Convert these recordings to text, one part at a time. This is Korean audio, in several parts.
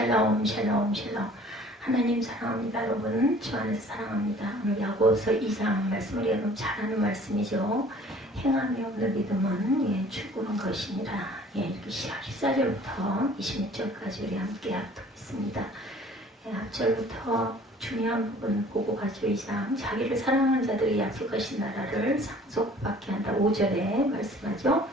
샬롬 샬롬 샬롬. 하나님 사랑합니다. 여러분 주 안에서 사랑합니다. 오늘 야고보서 2장 말씀을 우리가 너무 잘하는 말씀이죠. 행함이 없는 믿음은 죽은 것이니라. 이렇게 14절부터 26절까지 우리 함께 합독했습니다. 앞절부터 중요한 부분 보고 가죠. 2장 자기를 사랑하는 자들이 약속하신 나라를 상속받게 한다. 5절에 말씀하죠.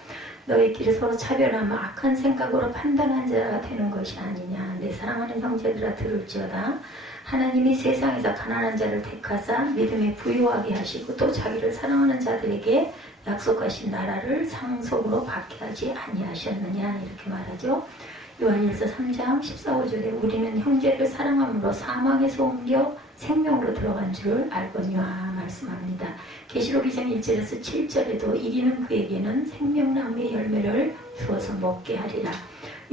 너의 길을 서로 차별하며 악한 생각으로 판단한 자가 되는 것이 아니냐. 내 사랑하는 형제들아 들을지어다. 하나님이 세상에서 가난한 자를 택하사 믿음에 부유하게 하시고 또 자기를 사랑하는 자들에게 약속하신 나라를 상속으로 받게 하지 아니하셨느냐. 이렇게 말하죠. 요한일서 3장 14, 5절에 우리는 형제를 사랑함으로 사망에서 옮겨 생명으로 들어간 줄 알거니와 말씀합니다. 계시록 2장 1절에서 7절에도 이기는 그에게는 생명나무의 열매를 주어서 먹게 하리라.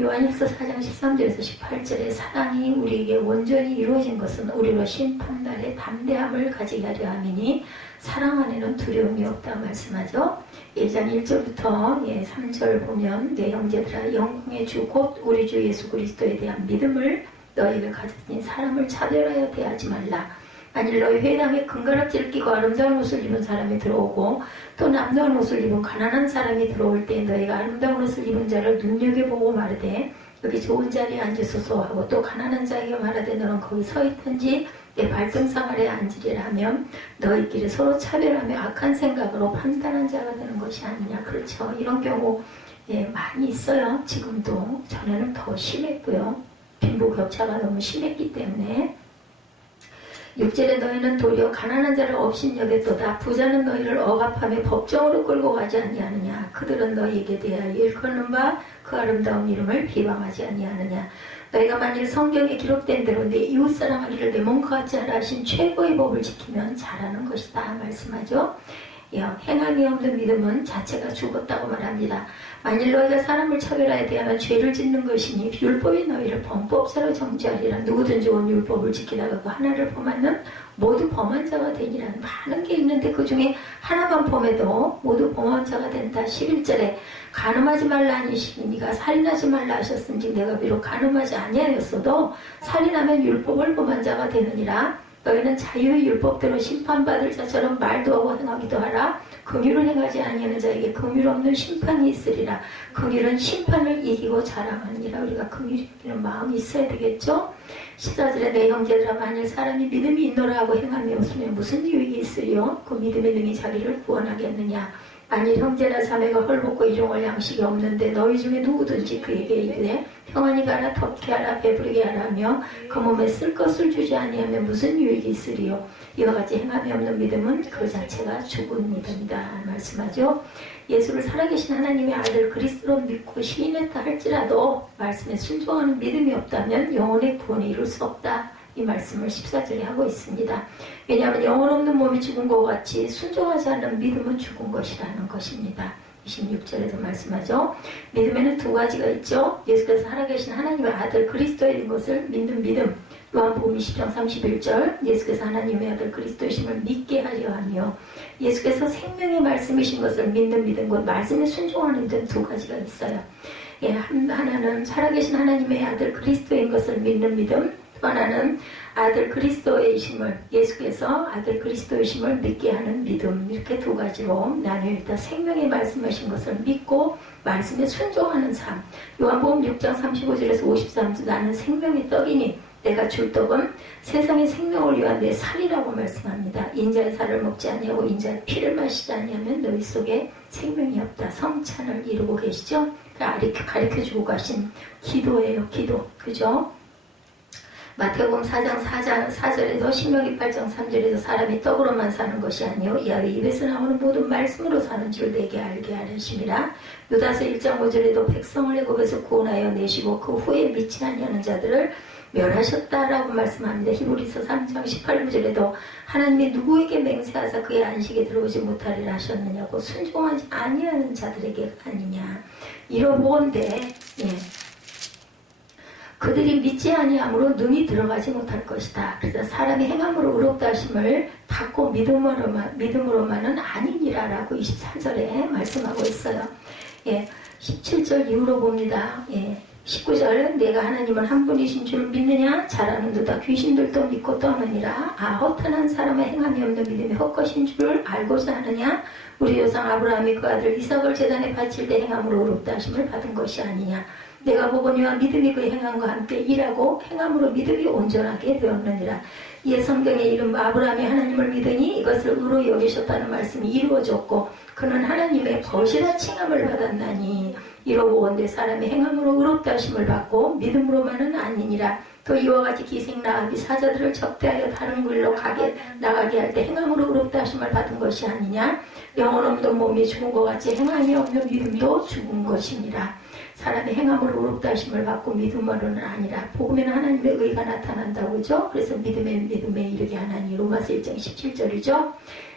요한일서 4장 13절에서 18절에 사랑이 우리에게 온전히 이루어진 것은 우리로 심판날에 담대함을 가지게 하려 함이니 사랑 안에는 두려움이 없다 말씀하죠. 1장 1절부터 3절 보면 내 형제들아 영광의 주 곧 우리 주 예수 그리스도에 대한 믿음을 너희가 가졌으니 사람을 차별하여 대하지 말라. 만일 너희 회당에 금가락지를 끼고 아름다운 옷을 입은 사람이 들어오고 또 남다운 옷을 입은 가난한 사람이 들어올 때 너희가 아름다운 옷을 입은 자를 눈여겨보고 말하되 여기 좋은 자리에 앉으소서 하고 또 가난한 자에게 말하되 너는 거기 서 있든지 내 발등상 아래에 앉으리라 하면 너희끼리 서로 차별하며 악한 생각으로 판단한 자가 되는 것이 아니냐. 그렇죠. 이런 경우 많이 있어요. 지금도. 전에는 더 심했고요. 빈부격차가 너무 심했기 때문에 6절에 너희는 도리어 가난한 자를 업신여겼도다. 부자는 너희를 억압하며 법정으로 끌고 가지 아니하느냐. 그들은 너희에게 대하여 일컫는 바 그 아름다운 이름을 비방하지 아니하느냐. 너희가 만일 성경에 기록된 대로 내 이웃사랑하기를 내 몸과 같이 하라 하신 최고의 법을 지키면 잘하는 것이다 말씀하죠. 행함이 없는 믿음은 자체가 죽었다고 말합니다. 만일 너희가 사람을 차별하여 대하면 죄를 짓는 것이니 율법이 너희를 범법자로 정죄하리라. 누구든지 온 율법을 지키다가 그 하나를 범하면 모두 범한 자가 되니라. 많은 게 있는데 그 중에 하나만 범해도 모두 범한 자가 된다. 11절에 간음하지 말라 하니시니 네가 살인하지 말라 하셨은지 내가 비록 간음하지 아니하였어도 살인하면 율법을 범한 자가 되느니라. 너희는 자유의 율법대로 심판받을 자처럼 말도 하고 행하기도 하라. 긍휼을 행하지 아니하는 자에게 긍휼 없는 심판이 있으리라. 긍휼은 심판을 이기고 자랑하느니라. 우리가 긍휼히 여기는 마음이 있어야 되겠죠. 14절에 내 형제들아 만일 사람이 믿음이 있노라 하고 행함이 없으면 무슨 유익이 있으리요. 그 믿음의 능히 자기를 구원하겠느냐. 만일 형제나 자매가 헐벗고 일용할 양식이 없는데 너희 중에 누구든지 그에게 이르되 평안히 가라 덥게 하라 배부르게 하라 하며 그 몸에 쓸 것을 주지 아니하면 무슨 유익이 있으리요. 이와 같이 행함이 없는 믿음은 그 자체가 죽은 믿음이다 말씀하죠. 예수를 살아계신 하나님의 아들 그리스도로 믿고 시인했다 할지라도 말씀에 순종하는 믿음이 없다면 영혼의 구원을 이룰 수 없다. 이 말씀을 14절에 하고 있습니다. 왜냐하면 영혼 없는 몸이 죽은 것 같이 순종하지 않는 믿음은 죽은 것이라는 것입니다. 26절에도 말씀하죠. 믿음에는 두 가지가 있죠. 예수께서 살아계신 하나님의 아들 그리스도인 것을 믿는 믿음. 요한복음 20장 31절 예수께서 하나님의 아들 그리스도이심을 믿게 하려 하며 예수께서 생명의 말씀이신 것을 믿는 믿음, 곧 말씀에 순종하는 믿음 두 가지가 있어요. 하나는 살아계신 하나님의 아들 그리스도인 것을 믿는 믿음, 또 하나는 아들 그리스도이심을 예수께서 아들 그리스도이심을 믿게 하는 믿음. 이렇게 두 가지로 나누어 있다. 생명의 말씀하신 것을 믿고 말씀에 순종하는 삶. 요한복음 6장 35절에서 53절 나는 생명의 떡이니 내가 줄 떡은 세상의 생명을 위한 내 살이라고 말씀합니다. 인자의 살을 먹지 아니하고 인자의 피를 마시지 아니하면 너희 속에 생명이 없다. 성찬을 이루고 계시죠. 가르쳐주고 가신 기도예요. 기도. 그죠? 마태복음 4장 4절에도 신명기 8장 3절에도 사람이 떡으로만 사는 것이 아니요 야훼 입에서 나오는 모든 말씀으로 사는 줄 내게 알게 하려심이라. 유다서 1장 5절에도 백성을 애굽에서 구원하여 내시고 그 후에 믿지 아니하는 자들을 멸하셨다라고 말씀합니다. 히브리서 3장 18절에도 하나님이 누구에게 맹세하사 그의 안식에 들어오지 못하리라 하셨느냐고 순종하지 아니하는 자들에게 아니냐. 이러보건대 그들이 믿지 아니함으로 능히 들어가지 못할 것이다. 그래서 사람이 행함으로 의롭다 하심을 받고 믿음으로만은 아니니라라고 24절에 말씀하고 있어요. 17절 이후로 봅니다. 19절 내가 하나님은 한 분이신 줄 믿느냐? 잘하는 누다 귀신들도 믿고 떠느니라. 아 허탄한 사람의 행함이 없는 믿음이 헛것인 줄 알고자 하느냐? 우리 조상 아브라함이 그 아들 이삭을 제단에 바칠 때 행함으로 의롭다 하심을 받은 것이 아니냐? 내가 보거니와 믿음이 그 행함과 함께 일하고 행함으로 믿음이 온전하게 되었느니라. 이에 성경에 이른 아브라함이 하나님을 믿으니 이것을 의로 여기셨다는 말씀이 이루어졌고 그는 하나님의 벗이라 칭함을 받았나니 이러고 원대 사람의 행함으로 의롭다 하심을 받고 믿음으로만은 아니니라. 또 이와 같이 기생 라합이 사자들을 접대하여 다른 길로 나가게 할 때 행함으로 의롭다 하심을 받은 것이 아니냐. 영혼 없는 몸이 죽은 것 같이 행함이 없는 믿음도 죽은 것이니라. 사람이 행함으로 의롭다 하심을 받고 믿음으로는 아니라. 복음에는 하나님의 의가 나타난다고 그죠? 그래서 믿음에 이르게 하나니 로마서 1장 17절이죠.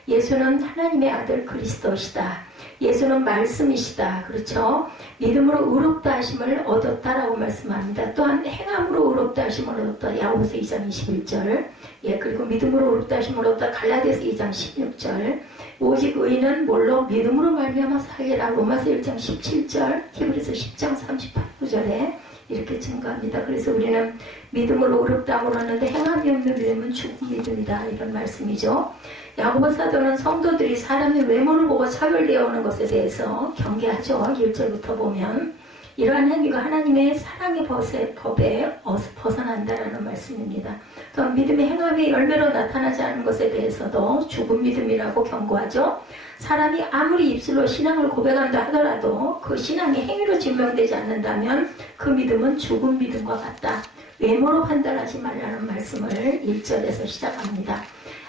예수는 하나님의 아들 그리스도시다. 예수는 말씀이시다. 그렇죠? 믿음으로 의롭다 하심을 얻었다라고 말씀합니다. 또한 행함으로 의롭다 하심을 얻었다. 야고보서 2장 21절. 예, 그리고 믿음으로 의롭다 하심을 얻었다. 갈라디아서 2장 16절. 오직 의인은 뭘로? 믿음으로 말미암아 살리라. 로마서 1장 17절. 히브리서 10장 38구절에 이렇게 증거합니다. 그래서 우리는 믿음으로 의롭다고 하는데 행함이 없는 믿음은 죽은 믿음이다. 이런 말씀이죠. 야고보 사도는 성도들이 사람의 외모를 보고 차별되어 오는 것에 대해서 경계하죠. 1절부터 보면 이러한 행위가 하나님의 사랑의 법에 벗어난다라는 말씀입니다. 또 믿음의 행함이 열매로 나타나지 않은 것에 대해서도 죽은 믿음이라고 경고하죠. 사람이 아무리 입술로 신앙을 고백한다 하더라도 그 신앙이 행위로 증명되지 않는다면 그 믿음은 죽은 믿음과 같다. 외모로 판단하지 말라는 말씀을 1절에서 시작합니다.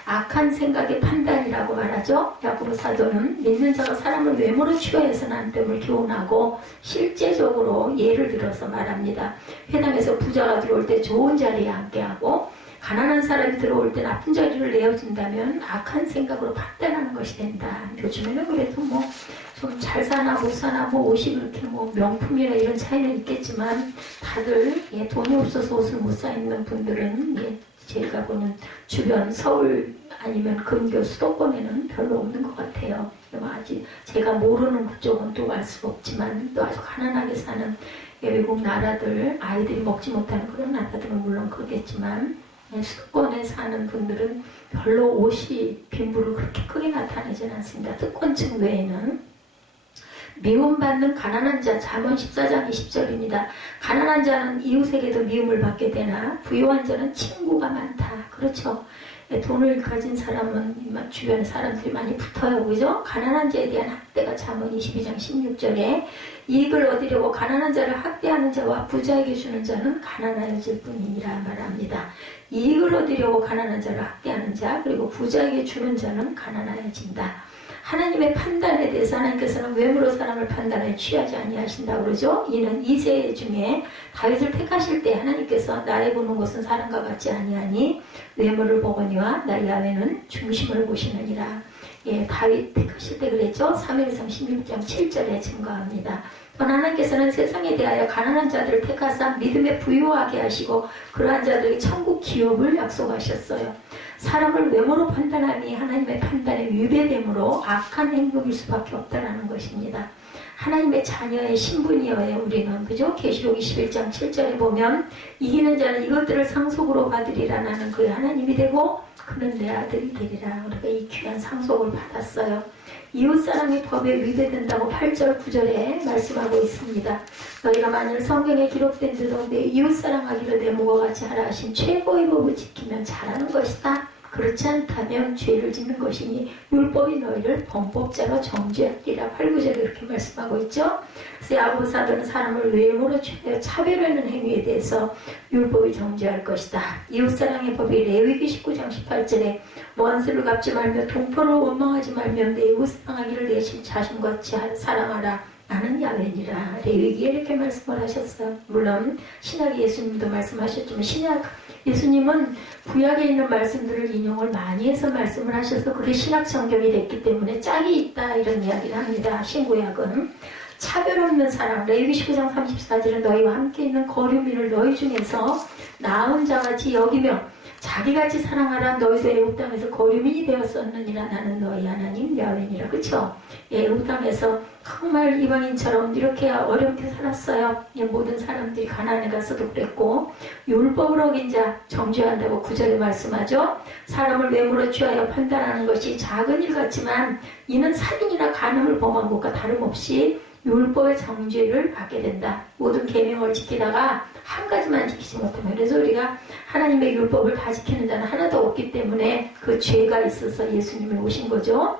악한 생각의 판단이라고 말하죠. 야고보 사도는 믿는 자가 사람을 외모로 취하여서는 안 됨을 교훈하고 실제적으로 예를 들어서 말합니다. 회당에서 부자가 들어올 때 좋은 자리에 앉게하고 가난한 사람이 들어올 때 나쁜 자리를 내어준다면 악한 생각으로 판단하는 것이 된다. 요즘에는 그래도 뭐 좀 잘 사나 못 사나 뭐 옷이 그렇게 뭐 명품이나 이런 차이는 있겠지만 다들 예, 돈이 없어서 옷을 못 사 입는 분들은 예, 제가 보는 주변 서울 아니면 근교 수도권에는 별로 없는 것 같아요. 아직 제가 모르는 그쪽은 또 알 수가 없지만 또 아주 가난하게 사는 외국 나라들 아이들이 먹지 못하는 그런 나라들은 물론 그렇겠지만 수도권에 사는 분들은 별로 옷이 빈부를 그렇게 크게 나타내지는 않습니다. 특권층 외에는 미움받는 가난한 자 잠언 14장 20절입니다. 가난한 자는 이웃에게도 미움을 받게 되나 부유한 자는 친구가 많다. 그렇죠. 돈을 가진 사람은 주변에 사람들이 많이 붙어요. 그죠? 가난한 자에 대한 학대가 잠언 22장 16절에 이익을 얻으려고 가난한 자를 학대하는 자와 부자에게 주는 자는 가난하여질 뿐이니라 말합니다. 이익을 얻으려고 가난한 자를 학대하는 자 그리고 부자에게 주는 자는 가난하여진다. 하나님의 판단에 대해서 하나님께서는 외모로 사람을 판단에 취하지 아니하신다고 그러죠. 이는 이세 중에 다윗을 택하실 때 하나님께서 나를 보는 것은 사람과 같지 아니하니 외모를 보거니와 나 야훼는 중심을 보시느니라. 예, 다윗 택하실 때 그랬죠. 사무엘상 16장 7절에 증거합니다. 또한 하나님께서는 세상에 대하여 가난한 자들을 택하사 믿음에 부유하게 하시고 그러한 자들에게 천국 기업을 약속하셨어요. 사람을 외모로 판단하니 하나님의 판단에 위배되므로 악한 행동일 수밖에 없다라는 것입니다. 하나님의 자녀의 신분이어야 우리는 그죠? 계시록 21장 7절에 보면 이기는 자는 이것들을 상속으로 받으리라는 그의 하나님이 되고 그는 내 아들이 되리라. 우리가 이 귀한 상속을 받았어요. 이웃사랑의 법에 위배된다고 8절 9절에 말씀하고 있습니다. 너희가 만일 성경에 기록된 대로 내 이웃사랑하기를 내 목과 같이 하라 하신 최고의 법을 지키면 잘하는 것이다. 그렇지 않다면 죄를 짓는 것이니 율법이 너희를 범법자로 정죄하리라. 8, 9절에 이렇게 말씀하고 있죠. 그래서 야고보 사도는 사람을 외모로 차별하는 행위에 대해서 율법이 정죄할 것이다. 이웃사랑의 법이 레위기 19장 18절에 원수를 갚지 말며 동포를 원망하지 말며 내 이웃사랑하기를 내 자신같이 사랑하라. 나는 야훼니라. 레위기에 이렇게 말씀을 하셨어요. 물론 신약 예수님도 말씀하셨지만 신약 예수님은 구약에 있는 말씀들을 인용을 많이 해서 말씀을 하셔서 그게 신약 성경이 됐기 때문에 짝이 있다 이런 이야기를 합니다. 신구약은 차별 없는 사랑 레위기 19장 34절에 너희와 함께 있는 거류민을 너희 중에서 나은 자같이 여기며 자기같이 사랑하라. 너희도 애굽 땅에서 거류민이 되었었느니라. 나는 너희 하나님 야훼니라. 그쵸? 애굽 땅에서 정말 이방인처럼 이렇게 어렵게 살았어요. 모든 사람들이 가나안에 가서도 그랬고, 율법을 어긴 자 정죄한다고 9절에 말씀하죠. 사람을 외모로 취하여 판단하는 것이 작은 일 같지만 이는 살인이나 간음을 범한 것과 다름없이 율법의 정죄를 받게 된다. 모든 계명을 지키다가 한 가지만 지키지 못하면, 그래서 우리가 하나님의 율법을 다 지키는 자는 하나도 없기 때문에 그 죄가 있어서 예수님이 오신 거죠.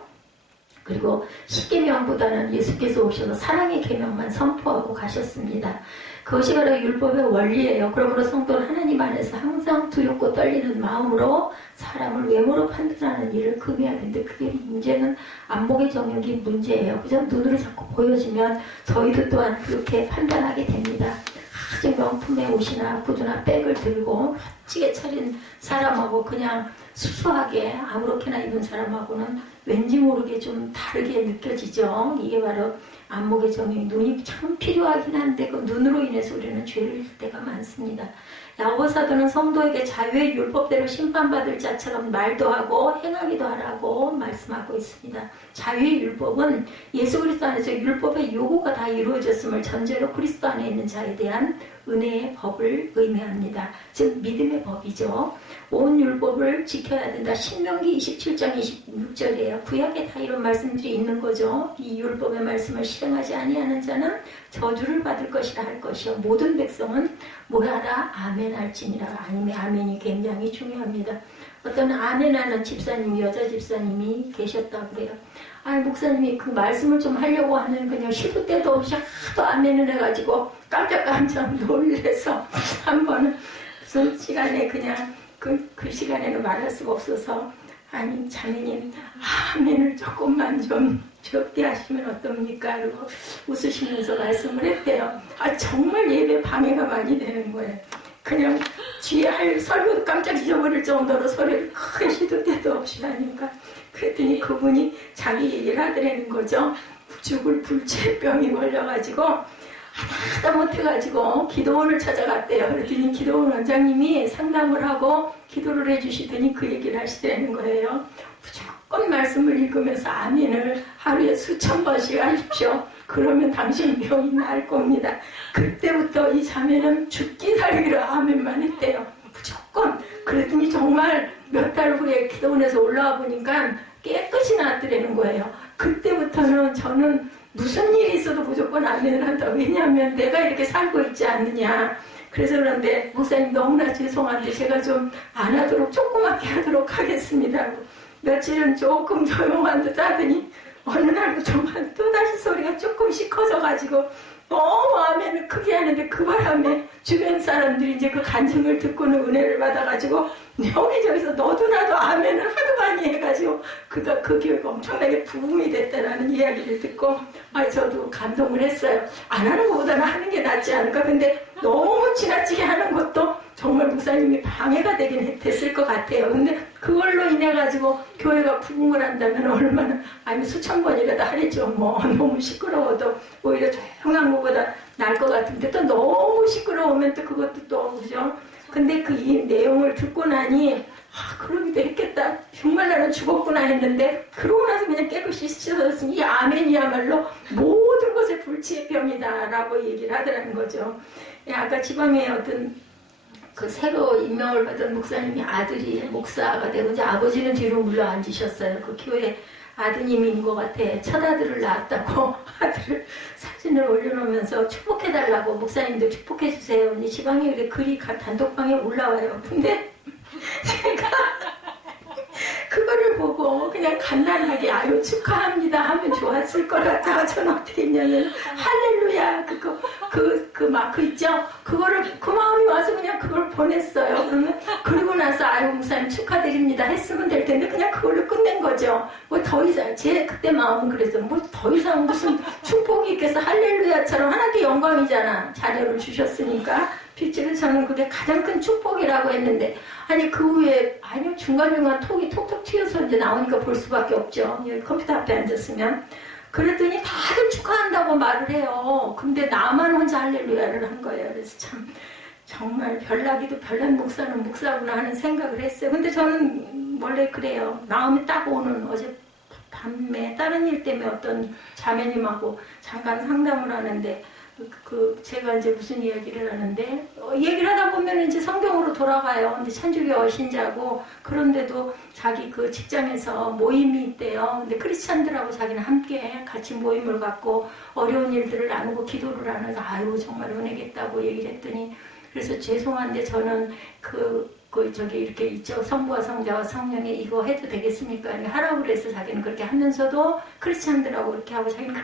그리고 십계명보다는 예수께서 오셔서 사랑의 계명만 선포하고 가셨습니다. 그것이 바로 율법의 원리예요. 그러므로 성도는 하나님 안에서 항상 두렵고 떨리는 마음으로 사람을 외모로 판단하는 일을 금해야 되는데, 그게 문제는 안목의 정욕이 문제예요. 그저 눈으로 자꾸 보여지면 저희도 또한 그렇게 판단하게 됩니다. 아주 명품의 옷이나 구두나 백을 들고 멋지게 차린 사람하고 그냥 수수하게 아무렇게나 입은 사람하고는 왠지 모르게 좀 다르게 느껴지죠. 이게 바로 안목의 정욕, 눈이 참 필요하긴 한데 그 눈으로 인해서 우리는 죄를 질 때가 많습니다. 야고보 사도는 성도에게 자유의 율법대로 심판받을 자처럼 말도 하고 행하기도 하라고 말씀하고 있습니다. 자유의 율법은 예수 그리스도 안에서 율법의 요구가 다 이루어졌음을 전제로 그리스도 안에 있는 자에 대한 은혜의 법을 의미합니다. 즉 믿음의 법이죠. 온 율법을 지켜야 된다. 신명기 27장 26절이에요. 구약에 다 이런 말씀들이 있는 거죠. 이 율법의 말씀을 실행하지 아니하는 자는 저주를 받을 것이라 할 것이요 모든 백성은 뭐하라 아멘 할지니라. 아멘이 굉장히 중요합니다. 어떤 아멘하는 집사님이, 여자 집사님이 계셨다고 그래요. 목사님이 그 말씀을 좀 하려고 하는 그냥 시도 때도 없이 하도 아멘을 해가지고 깜짝깜짝 놀래서 한 번은 무슨 시간에 그냥 그 시간에는 말할 수가 없어서, 아니 자매님 아멘을 조금만 좀 적게 하시면 어떻습니까? 그리고 웃으시면서 말씀을 했대요. 정말 예배 방해가 많이 되는 거예요. 그냥 뒤에 할 설교도 깜짝 잊어버릴 정도로 소리를 크게 시도 때도 없이 하니까, 그랬더니 그분이 자기 얘기를 하더라는 거죠. 죽을 불치병이 걸려가지고 하다 못해가지고 기도원을 찾아갔대요. 그랬더니 기도원 원장님이 상담을 하고 기도를 해주시더니 그 얘기를 하시더라는 거예요. 무조건 말씀을 읽으면서 아멘을 하루에 수천 번씩 하십시오. 그러면 당신 병이 나을 겁니다. 그때부터 이 자매는 죽기 살기로 아멘만 했대요. 무조건. 그랬더니 정말 몇 달 후에 기도원에서 올라와 보니까 깨끗이 나았더라는 거예요. 그때부터는 저는 무슨 일이 있어도 무조건 아멘을 한다. 왜냐하면 내가 이렇게 살고 있지 않느냐. 그래서 그런데 목사님 너무나 죄송한데 제가 좀 안 하도록 조그맣게 하도록 하겠습니다. 며칠은 조금 조용한 듯 하더니 어느 날부터만 또다시 소리가 조금씩 커져가지고 너무 아멘을 크게 하는데, 그 바람에 주변 사람들이 이제 그 간증을 듣고는 은혜를 받아가지고 여기저기서 너도 나도 아멘을 하도 많이 해가지고 그 교회가 엄청나게 부흥이 됐다라는 이야기를 듣고 저도 감동을 했어요. 안 하는 것보다는 하는 게 낫지 않을까. 근데 너무 지나치게 하는 것도 정말 목사님이 방해가 됐을 것 같아요. 근데 그걸로 인해 가지고 교회가 부흥을 한다면 얼마나, 아니면 수천 번이라도 하겠죠. 뭐 너무 시끄러워도 오히려 조용한 것보다 나을 것 같은데, 또 너무 시끄러우면 또 그것도 또 그죠. 근데 그 이 내용을 듣고 나니 그러기도 했겠다. 정말 나는 죽었구나 했는데, 그러고 나서 그냥 깨끗이 씻어졌으니 이 아멘이야말로 모든 것의 불치의 병이다라고 얘기를 하더라는 거죠. 아까 지방에 어떤 그 새로 임명을 받은 목사님이 아들이 목사가 되고 이제 아버지는 뒤로 물러 앉으셨어요. 그 교회 아드님인 것 같아. 첫 아들을 낳았다고 아들을 사진을 올려놓으면서 축복해달라고, 목사님도 축복해주세요. 이 지방에 이렇게 글이 단독방에 올라와요. 근데 제가 그거를 보고 그냥 간단하게 아유 축하합니다 하면 좋았을 것 같아요. 저는 어떻게 했냐면 할렐루야 그 마크 있죠? 그거를 그 마음이 와서 그냥 그걸 보냈어요. 그러면 그리고 나서 아유 목사님 축하드립니다 했으면 될 텐데 그냥 그걸로 끝낸 거죠. 뭐 더 이상 제 그때 마음은 그래서 뭐 더 이상 무슨 축복이 있겠어. 할렐루야처럼 하나님께 영광이잖아. 자녀를 주셨으니까. 실제로 저는 그게 가장 큰 축복이라고 했는데, 아니 그 후에 아니요 중간중간 톡이 톡톡 튀어서 이제 나오니까 볼 수밖에 없죠. 컴퓨터 앞에 앉았으면. 그랬더니 다들 축하한다고 말을 해요. 근데 나만 혼자 할렐루야를 한 거예요. 그래서 참 정말 별나기도 별난 목사는 목사구나 하는 생각을 했어요. 근데 저는 원래 그래요. 마음이 딱 오는 어제 밤에 다른 일 때문에 어떤 자매님하고 잠깐 상담을 하는데 제가 이제 무슨 이야기를 하는데 얘기를 하다 보면 이제 성경으로 돌아가요. 근데 천주교 신자고 그런데도 자기 그 직장에서 모임이 있대요. 근데 크리스찬들하고 자기는 함께 같이 모임을 갖고 어려운 일들을 나누고 기도를 하면서 아유 정말 은혜겠다고 얘기를 했더니 그래서 죄송한데 저는 저기 이렇게 있죠. 성부와 성자와 성령이 이거 해도 되겠습니까? 하라고 그래서 자기는 그렇게 하면서도 크리스찬들하고 그렇게 하고 자기는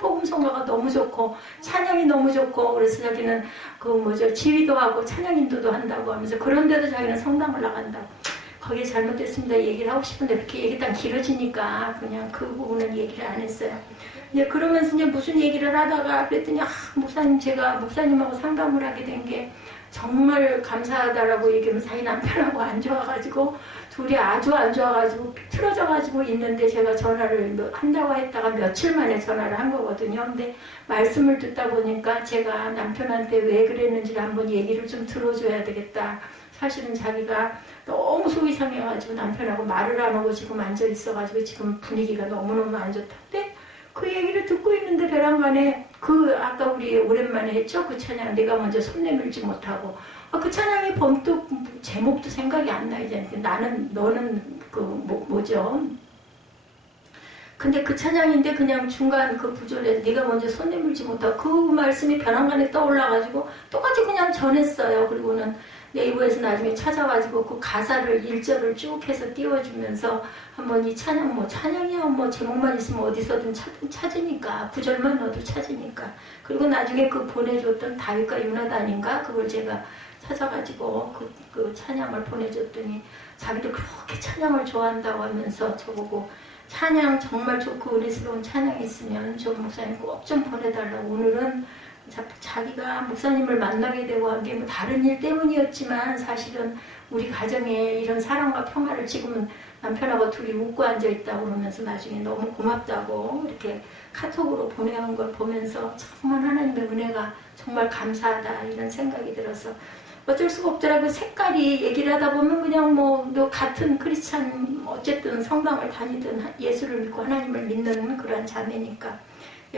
복음 성가가 너무 좋고 찬양이 너무 좋고 그래서 자기는 지휘도 하고 찬양 인도도 한다고 하면서 그런데도 자기는 성당을 나간다고. 거기에 잘못됐습니다. 얘기를 하고 싶은데 이렇게 얘기 딱 길어지니까 그냥 그 부분은 얘기를 안 했어요. 이제 그러면서 이제 무슨 얘기를 하다가 그랬더니 목사님 제가 목사님하고 상담을 하게 된 게 정말 감사하다라고 얘기하면 자기 남편하고 안 좋아가지고 둘이 아주 안 좋아가지고 틀어져가지고 있는데 제가 전화를 한다고 했다가 며칠 만에 전화를 한 거거든요. 근데 말씀을 듣다 보니까 제가 남편한테 왜 그랬는지를 한번 얘기를 좀 들어줘야 되겠다. 사실은 자기가 너무 속이 상해가지고 남편하고 말을 안 하고 지금 앉아 있어가지고 지금 분위기가 너무너무 안 좋다는데 그 얘기를 듣고 있는데 베란간에 아까 우리 오랜만에 했죠? 그 찬양 내가 먼저 손 내밀지 못하고 그 찬양이 번뜩 제목도 생각이 안 나. 이제 너는 뭐죠? 근데 그 찬양인데 그냥 중간 그 구절에 네가 먼저 손 내밀지 못하고 그 말씀이 베란간에 떠올라가지고 똑같이 그냥 전했어요. 그리고는 네이버에서 나중에 찾아가지고 그 가사를 1절을 쭉 해서 띄워주면서 한번 이 찬양 찬양이야 제목만 있으면 어디서든 찾으니까 9절만 넣어도 찾으니까 그리고 나중에 그 보내줬던 다윗과 요나단인가 그걸 제가 찾아가지고 그 찬양을 보내줬더니 자기도 그렇게 찬양을 좋아한다고 하면서 저보고 찬양 정말 좋고 은혜스러운 찬양이 있으면 저 목사님 꼭 좀 보내달라고. 오늘은 자기가 목사님을 만나게 되고 한 게 다른 일 때문이었지만 사실은 우리 가정에 이런 사랑과 평화를 지금은 남편하고 둘이 웃고 앉아있다고 그러면서 나중에 너무 고맙다고 이렇게 카톡으로 보내온 걸 보면서 정말 하나님의 은혜가 정말 감사하다 이런 생각이 들어서 어쩔 수가 없더라고요. 색깔이 얘기를 하다 보면 그냥 너 같은 크리스찬 어쨌든 성당을 다니든 예수를 믿고 하나님을 믿는 그런 자매니까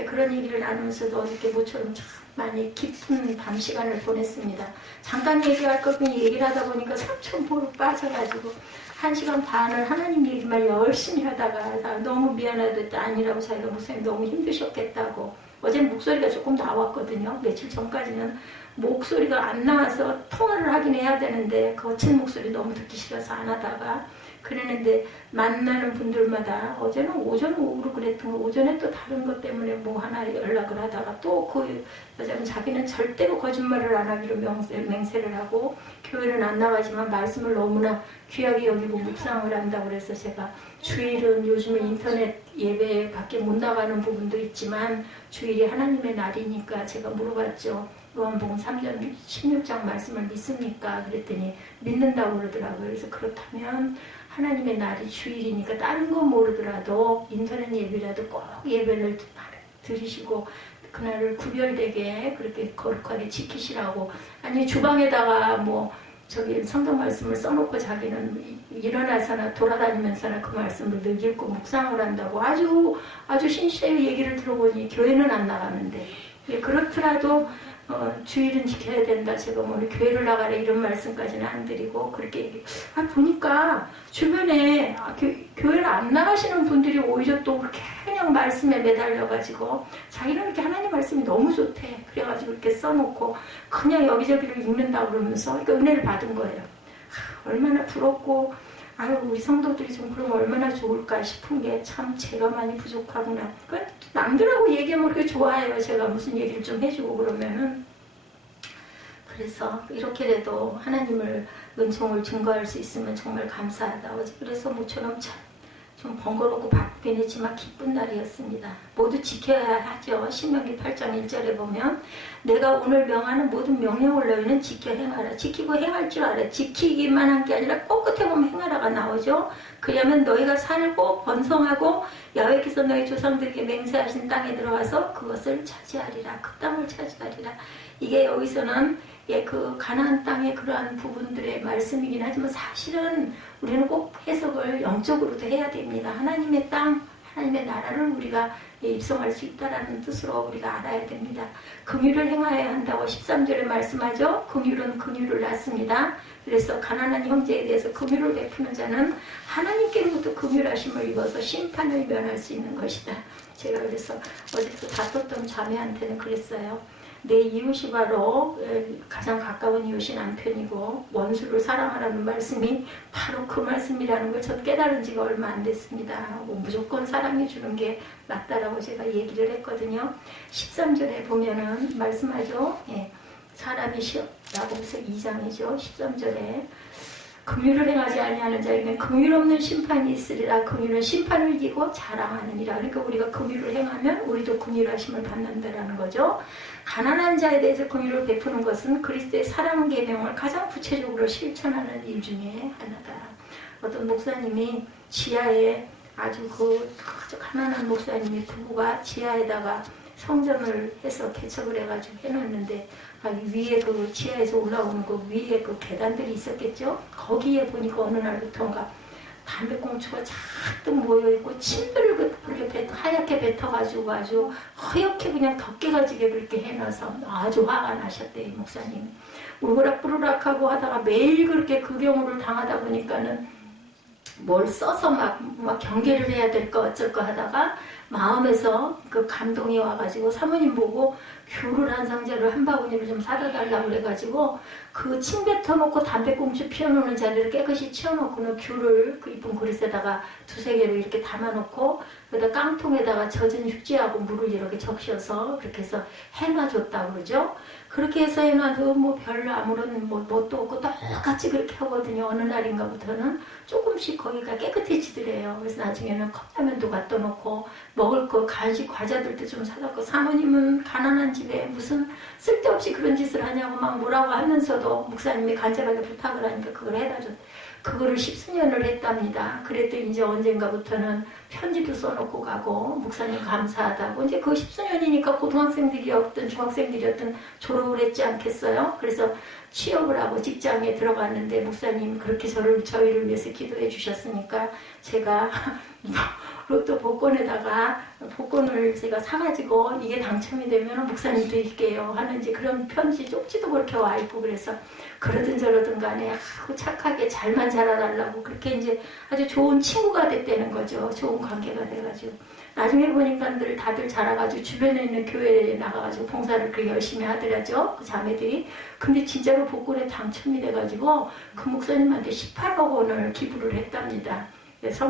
그런 얘기를 나누면서도 이렇게 모처럼 참 많이 깊은 밤 시간을 보냈습니다. 잠깐 얘기할 걸 그냥 얘기를 하다 보니까 삼천포로 빠져가지고 1시간 반을 하나님 얘기만 열심히 하다가 너무 미안하다 아니라고 자기가 목사님 너무 힘드셨겠다고. 어제 목소리가 조금 나왔거든요. 며칠 전까지는 목소리가 안 나와서 통화를 하긴 해야 되는데 거친 목소리 너무 듣기 싫어서 안 하다가 그랬는데 만나는 분들마다 어제는 오전 오후로 그랬던 거 오전에 또 다른 것 때문에 하나 연락을 하다가 또 그 여자는 자기는 절대로 거짓말을 안 하기로 맹세를 하고 교회는 안 나가지만 말씀을 너무나 귀하게 여기고 묵상을 한다고 그래서 제가 주일은 요즘에 인터넷 예배 밖에 못 나가는 부분도 있지만 주일이 하나님의 날이니까 제가 물어봤죠. 요한복음 3장 16장 말씀을 믿습니까? 그랬더니 믿는다고 그러더라고요. 그래서 그렇다면 하나님의 날이 주일이니까 다른 건 모르더라도 인터넷 예배라도 꼭 예배를 드리시고 그날을 구별되게 그렇게 거룩하게 지키시라고. 아니 주방에다가 저기 성경 말씀을 써놓고 자기는 일어나서나 돌아다니면서나 그 말씀을 늘 읽고 묵상을 한다고 아주 신실하게 얘기를 들어보니 교회는 안 나가는데 그렇더라도 주일은 지켜야 된다. 제가 오늘 교회를 나가라 이런 말씀까지는 안 드리고 그렇게 보니까 주변에 교회를 안 나가시는 분들이 오히려 또 그렇게 그냥 말씀에 매달려가지고 자기는 이렇게 하나님 말씀이 너무 좋대. 그래가지고 이렇게 써놓고 그냥 여기저기를 읽는다고 그러면서 그러니까 은혜를 받은 거예요. 얼마나 부럽고 우리 성도들이 좀 그러면 얼마나 좋을까 싶은 게 참 제가 많이 부족하구나. 남들하고 얘기하면 그렇게 좋아해요. 제가 무슨 얘기를 좀 해주고 그러면은. 그래서 이렇게라도 하나님을 은총을 증거할 수 있으면 정말 감사하다. 그래서 모처럼 참 좀 번거롭고 바쁘긴 했지만 기쁜 날이었습니다. 모두 지켜야 하죠. 신명기 8장 1절에 보면 내가 오늘 명하는 모든 명령을 너희는 지켜 행하라. 지키고 행할 줄 알아. 지키기만 한 게 아니라 꼭 끝에 보면 행하라가 나오죠. 그러면 너희가 살고 번성하고 야훼께서 너희 조상들에게 맹세하신 땅에 들어가서 그것을 차지하리라. 그 땅을 차지하리라. 이게 여기서는 예, 그 가나안 땅의 그러한 부분들의 말씀이긴 하지만 사실은 우리는 꼭 해석을 영적으로도 해야 됩니다. 하나님의 땅, 하나님의 나라를 우리가 입성할 수 있다라는 뜻으로 우리가 알아야 됩니다. 긍휼을 행하여야 한다고 13절에 말씀하죠. 긍휼은 긍휼을 낳습니다. 그래서 가난한 형제에 대해서 긍휼을 베푸는 자는 하나님께로부터 긍휼하심을 입어서 심판을 면할 수 있는 것이다. 제가 그래서 어제도 다퉜던 자매한테는 그랬어요. 내 이웃이 바로 가장 가까운 이웃이 남편이고 원수를 사랑하라는 말씀이 바로 그 말씀이라는 걸 전 깨달은 지가 얼마 안 됐습니다. 무조건 사랑해주는 게 맞다라고 제가 얘기를 했거든요. 13절에 보면은 말씀하죠. 예, 사람이 야고보서 2장이죠. 13절에 긍휼을 행하지 아니하는 자에게는 긍휼 없는 심판이 있으리라. 긍휼은 심판을 이기고 자랑하느니라. 그러니까 우리가 긍휼을 행하면 우리도 긍휼하심을 받는다라는 거죠. 가난한 자에 대해서 긍휼을 베푸는 것은 그리스도의 사랑 계명을 가장 구체적으로 실천하는 일 중에 하나다. 어떤 목사님이 지하에 아주 가난한 목사님이 부부가 지하에다가 성전을 해서 개척을 해가지고 해놨는데 위에 그 지하에서 올라오는 그 위에 그 계단들이 있었겠죠. 거기에 보니까 어느 날부터인가 담배꽁초가 잔뜩 모여있고 침들을 그렇게 하얗게 뱉어가지고 아주 허옇게 그냥 덮개가지게 그렇게 해놔서 아주 화가 나셨대요. 목사님이 우르락부르락하고 하다가 매일 그렇게 그 경우를 당하다 보니까는 뭘 써서 막 경계를 해야 될까 어쩔까 하다가 마음에서 그 감동이 와가지고 사모님 보고 귤을 한 상자를 한 바구니를 좀 사다 달라고 그래가지고 그 침 뱉어놓고 담배꽁초 피워놓는 자리를 깨끗이 치워놓고는 귤을 그 이쁜 그릇에다가 2-3개로 이렇게 담아놓고 그다음 깡통에다가 젖은 휴지하고 물을 이렇게 적셔서 그렇게 해서 해놔줬다고 그러죠. 그렇게 해서 해놔도 뭐 별로 아무런 뭣도 없고 똑같이 그렇게 하거든요. 어느 날인가부터는 조금씩 거기가 깨끗해지더래요. 그래서 나중에는 컵라면도 갖다 놓고 먹을 거 간식 과자들도 좀 사갖고 사모님은 가난한 집에 무슨 쓸데없이 그런 짓을 하냐고 막 뭐라고 하면서도 목사님이 간절하게 부탁을 하니까 그걸 해다줬. 그거를 10수년을 했답니다. 그래도 이제 언젠가부터는 편지도 써놓고 가고 목사님 감사하다고 이제 그 10수년이니까 고등학생들이었든 중학생들이었든 졸업을 했지 않겠어요? 그래서 취업을 하고 직장에 들어갔는데 목사님 그렇게 저희를 위해서 기도해 주셨으니까 제가 로또 복권을 제가 사가지고 이게 당첨이 되면 목사님 드릴게요 하는 이제 그런 편지 쪽지도 그렇게 와 있고 그래서 그러든 저러든 간에 착하게 잘만 자라달라고 그렇게 이제 아주 좋은 친구가 됐다는 거죠. 좋은 관계가 돼가지고 나중에 보니까 다들 자라가지고 주변에 있는 교회에 나가가지고 봉사를 그렇게 열심히 하더라죠. 그 자매들이. 근데 진짜로 복권에 당첨이 돼가지고 그 목사님한테 18억 원을 기부를 했답니다.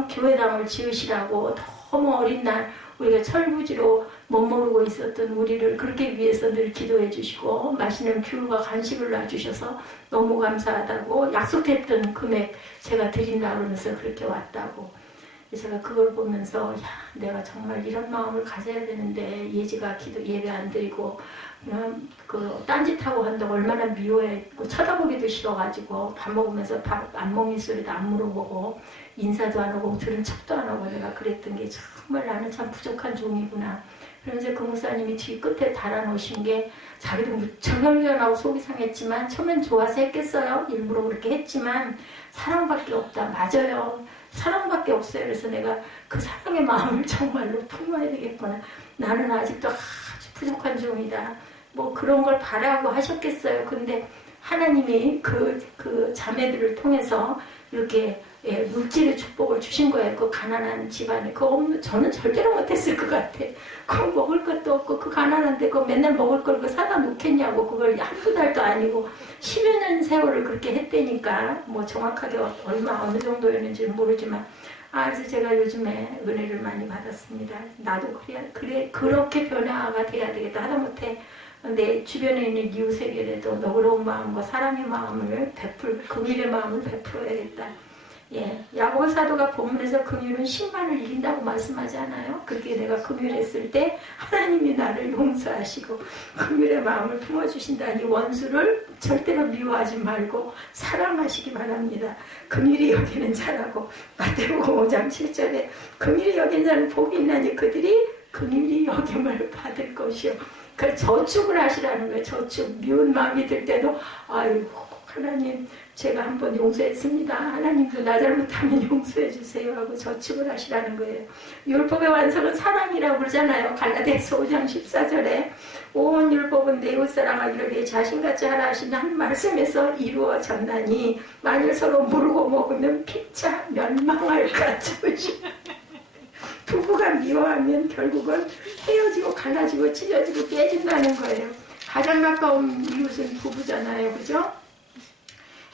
교회당을 지으시라고 너무 어린 날 우리가 철부지로 못 모르고 있었던 우리를 그렇게 위해서 늘 기도해 주시고 맛있는 귤과 간식을 놔주셔서 너무 감사하다고 약속했던 금액 제가 드린다고 그러면서 그렇게 왔다고. 제가 그걸 보면서 내가 정말 이런 마음을 가져야 되는데 예지가 예배 안 드리고 그냥 딴짓하고 한다고 얼마나 미워했고 쳐다보기도 싫어가지고 밥 먹으면서 밥 안 먹는 소리도 안 물어보고 인사도 안 하고 들은 척도 안 하고 내가 그랬던 게 정말 나는 참 부족한 종이구나. 그러면서 그 목사님이 뒤끝에 달아놓으신 게 자기도 무척 혈련하고 속이 상했지만 처음엔 좋아서 했겠어요. 일부러 그렇게 했지만 사랑밖에 없다. 맞아요. 사랑밖에 없어요. 그래서 내가 그 사랑의 마음을 정말로 품어야 되겠구나. 나는 아직도 아주 부족한 종이다. 뭐 그런 걸 바라고 하셨겠어요. 근데 하나님이 그 자매들을 통해서 이렇게 물질의 축복을 주신 거예요. 그 가난한 집안에. 저는 절대로 못했을 것 같아. 그거 먹을 것도 없고, 그 가난한데, 그거 맨날 먹을 걸 사다 놓겠냐고. 그걸 한두 달도 아니고, 10여 년 세월을 그렇게 했다니까, 뭐 정확하게 어느 정도였는지는 모르지만, 그래서 제가 요즘에 은혜를 많이 받았습니다. 나도 그렇게 변화가 돼야 되겠다. 하다못해, 내 주변에 있는 이웃에게라도 너그러운 마음과 사랑의 마음을 긍휼의 마음을 베풀어야겠다. 야고보 사도가 본문에서 긍휼은 심판을 이긴다고 말씀하지 않아요? 그렇게 내가 긍휼했을 때 하나님이 나를 용서하시고 긍휼의 마음을 품어주신다니 원수를 절대로 미워하지 말고 사랑하시기 바랍니다. 긍휼히 여기는 자라고 마태복음 5장 7절에 긍휼히 여긴 자는 복이 있나니 그들이 긍휼히 여김을 받을 것이요 그 저축을 하시라는 거예요. 저축. 미운 마음이 들 때도 아이고 하나님 제가 한번 용서했습니다. 하나님도 나 잘못하면 용서해 주세요 하고 저축을 하시라는 거예요. 율법의 완성은 사랑이라고 그러잖아요. 갈라디아서 5장 14절에 온 율법은 내 이웃사랑하기를 내 자신같이 하라 하시는 한 말씀에서 이루어졌나니 만일 서로 모르고 먹으면 피차 멸망할까. 부부가 미워하면 결국은 헤어지고 갈라지고 찢어지고 깨진다는 거예요. 가장 가까운 이웃은 부부잖아요. 그죠?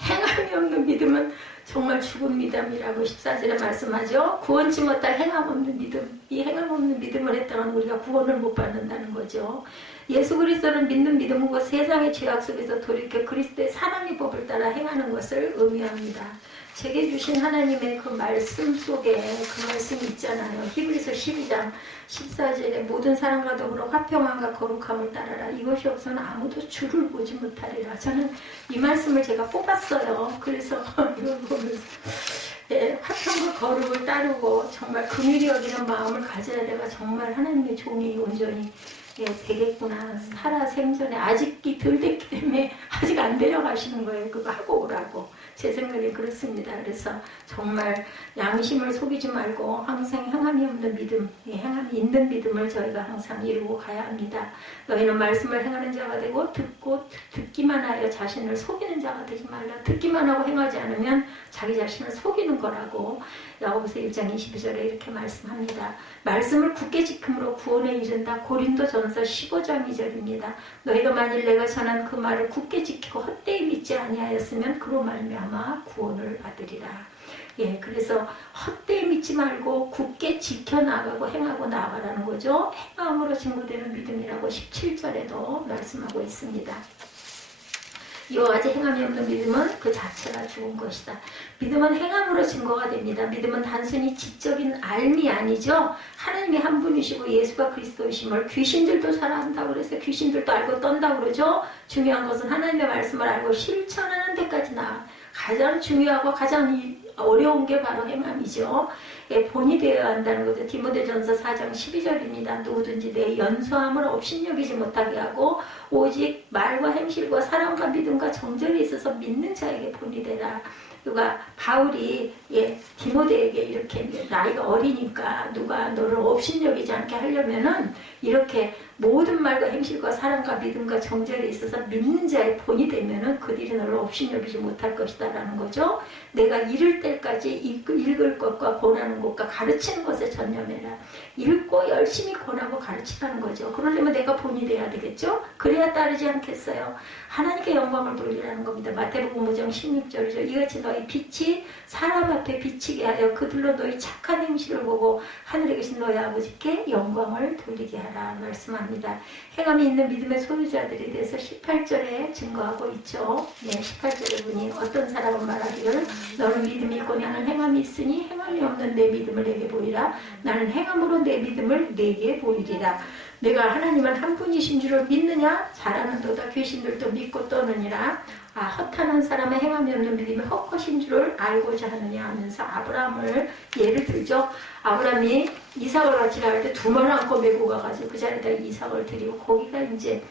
행함이 없는 믿음은 정말 죽은 믿음이라고 14절에 말씀하죠. 구원치 못할 행함 없는 믿음. 이 행함 없는 믿음을 했다면 우리가 구원을 못 받는다는 거죠. 예수 그리스도를 믿는 믿음은 그 세상의 죄악 속에서 돌이켜 그리스도의 사랑의 법을 따라 행하는 것을 의미합니다. 제게 주신 하나님의 그 말씀 속에 그 말씀이 있잖아요. 히브리서 12장 14절에 모든 사람과 더불어 화평함과 거룩함을 따라라. 이것이 없어는 아무도 주를 보지 못하리라. 저는 이 말씀을 제가 뽑았어요. 그래서 이걸 보면서 화평과 거룩을 따르고 정말 긍휼히 여기는 마음을 가져야 내가 정말 하나님의 종이 온전히 되겠구나. 살아 생전에 아직이 덜 됐기 때문에 아직 안 데려가시는 거예요. 그거 하고 오라고. 제 생각에 그렇습니다. 그래서 정말 양심을 속이지 말고 항상 행함이 없는 믿음, 행함이 있는 믿음을 저희가 항상 이루고 가야 합니다. 너희는 말씀을 행하는 자가 되고 듣기만 하여 자신을 속이는 자가 되지 말라. 듣기만 하고 행하지 않으면 자기 자신을 속이는 거라고 야고보서 1장 22절에 이렇게 말씀합니다. 말씀을 굳게 지킴으로 구원에 이른다. 고린도전서 15장 2절입니다. 너희가 만일 내가 전한 그 말을 굳게 지키고 헛되이 믿지 아니하였으면 그로 말미암아 구원을 받으리라. 그래서 헛되이 믿지 말고 굳게 지켜나가고 행하고 나아가라는 거죠. 행함으로 증거되는 믿음이라고 17절에도 말씀하고 있습니다. 이와 같이 행함이 없는 믿음은 그 자체가 죽은 것이다. 믿음은 행함으로 증거가 됩니다. 믿음은 단순히 지적인 알미 아니죠. 하나님이 한 분이시고 예수가 그리스도이심을 귀신들도 살아한다고 그래서 귀신들도 알고 떤다고 그러죠. 중요한 것은 하나님의 말씀을 알고 실천하는 데까지 나아. 가장 중요하고 가장 어려운 게 바로 행함이죠. 본이 되어야 한다는 거죠. 디모데전서 4장 12절입니다. 누구든지 내 연소함을 업신여기지 못하게 하고 오직 말과 행실과 사랑과 믿음과 정절이 있어서 믿는 자에게 본이 되라. 누가 바울이 디모데에게 이렇게 나이가 어리니까 누가 너를 업신여기지 않게 하려면은 이렇게 모든 말과 행실과 사랑과 믿음과 정절이 있어서 믿는 자의 본이 되면은 그들이 너를 업신여기지 못할 것이다 라는 거죠. 내가 이를 때까지 읽을 것과 권하는 것과 가르치는 것에 전념해라. 읽고 열심히 권하고 가르치라는 거죠. 그러려면 내가 본이 돼야 되겠죠. 그래야 따르지 않겠어요. 하나님께 영광을 돌리라는 겁니다. 마태복음 5장 16절이죠. 이같이 너희 빛이 사람 앞에 비치게 하여 그들로 너희 착한 행실을 보고 하늘에 계신 너희 아버지께 영광을 돌리게 하라 말씀합니다. 행함이 있는 믿음의 소유자들에 대해서 18절에 증거하고 있죠. 18절에 보니 어떤 사람은 말하기를 너는 믿음이 있고 나는 행함이 있으니 행함이 없는 내 믿음을 내게 보이라. 나는 행함으로 내 믿음을 내게 보이리라. 내가 하나님은 한 분이신 줄을 믿느냐? 잘하는도다 귀신들도 믿고 떠느니라. 허탄한 사람의 행함이 없는 믿음이 헛것인 줄을 알고자 하느냐 하면서 아브라함을 예를 들죠. 아브라함이 이삭을 바치라 할 때 두 말 안고 메고 가가지고 그 자리에다 이삭을 드리고 거기가 이제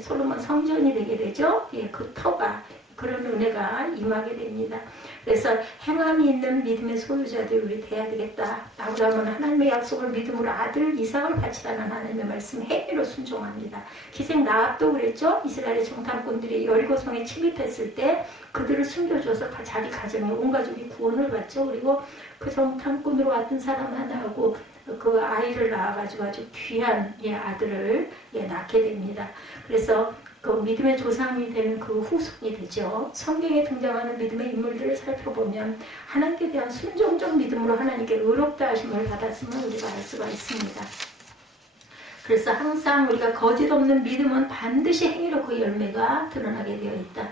솔로몬 성전이 되게 되죠. 그 터가 그런 은혜가 임하게 됩니다. 그래서 행함이 있는 믿음의 소유자들이 우리 돼야 되겠다. 아브라함은 하나님의 약속을 믿음으로 아들 이삭을 바치라는 하나님의 말씀 행위로 순종합니다. 기생 라합도 그랬죠. 이스라엘의 정탐꾼들이 여리고성에 침입했을 때 그들을 숨겨줘서 자기 가정에 온 가족이 구원을 받죠. 그리고 그 정탐꾼으로 왔던 사람 하나하고 그 아이를 낳아가지고 아주 귀한 아들을 낳게 됩니다. 그래서 그 믿음의 조상이 되는 그 후손이 되죠. 성경에 등장하는 믿음의 인물들을 살펴보면 하나님께 대한 순종적 믿음으로 하나님께 의롭다 하심을 받았음을 우리가 알 수가 있습니다. 그래서 항상 우리가 거짓 없는 믿음은 반드시 행위로 그 열매가 드러나게 되어 있다.